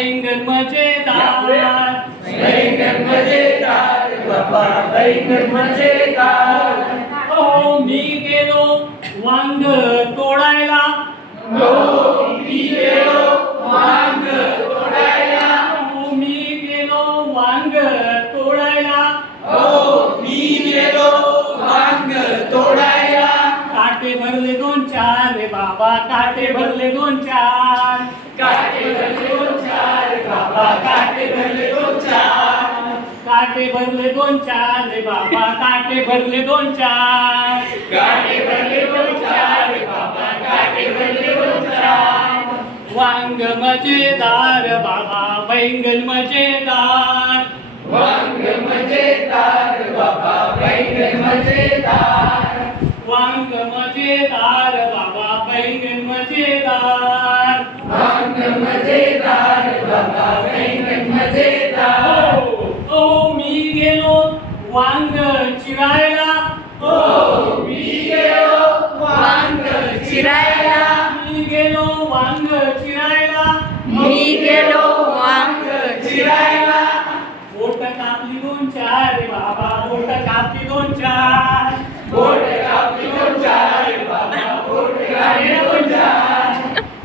बैंगन मजेदार, बैंगन मजेदार बाबा बैंगन मजेदार. हो मी गेलो वांग तोडायला, हो मी गेलो वांग तोडायला. हो मी गेलो वांग तोडायला, हो मी गेलो वांग तोडायला. काटे भरले दोन चार रे बाबा, काटे भरले दोन चार, काटे भरले दोन चार बाबा काटे भरले दोन चार. काटे भरले दोन चार रे बाबा, काटे भरले दोन चार, काटे भरले दोन चार बाबा काटे भरले दोन चार. वांग मजेदार बाबा बैंगन मजेदार, वांग मजेदार बाबा बैंगन मजेदार. वांग मजेदार बाबा बैंगन मजेदार. वांग मजेदार बाबा बैंगन मजेदार. ओ मी गेलो वांग चिरायला, हो मी गेलो वांग चिरायला. मी गेलो वांग चिरायला, मी गेलो वांग चिरायला. बोट कापली दोन चार रे बाबा, बोट कापली दोन चार, बोट कापली दोन चार बाबा बोट कापली दोन चार.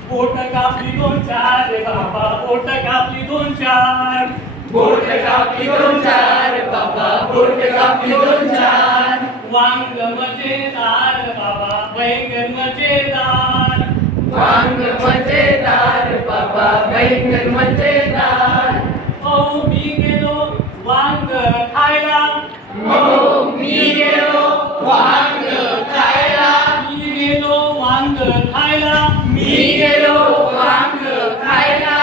बोट कापली दोन चार रे बाबा, बोट कापली दोन चार, बोट कापली दोन चार बाबा बोट कापली दोन चार. वांग मजेदार बाबा बैंगन मजेदार, वांग मजेदार बाबा बैंगन मजेदार. ओ मी गेलो वांग खायला, हो मी गेलो वांग खायला. मी गेलो वांग खायला, मी गेलो वांग खायला.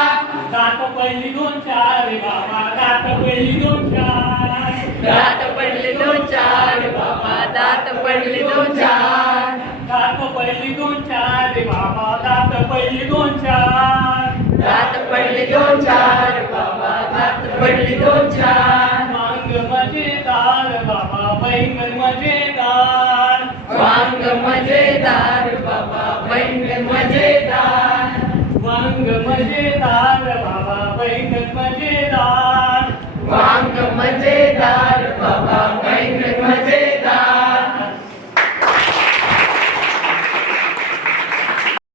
दात पडली दोन चार रे बाबा, दात पडली दोन चार, दात पडले दोन चार बाबा दात पडले दोन चार. दात पडली दोन चार रे बाबा, दात पडली दोन चार, दात पडले दोन चार बाबा दात पडले दोन चार. वांग मजेदार बाबा बैंगन मजेदार, वांग मजेदार बाबा बैंगन मजेदार. वांग मजेदार बाबा बैंगन मजेदार. वांग मजेदार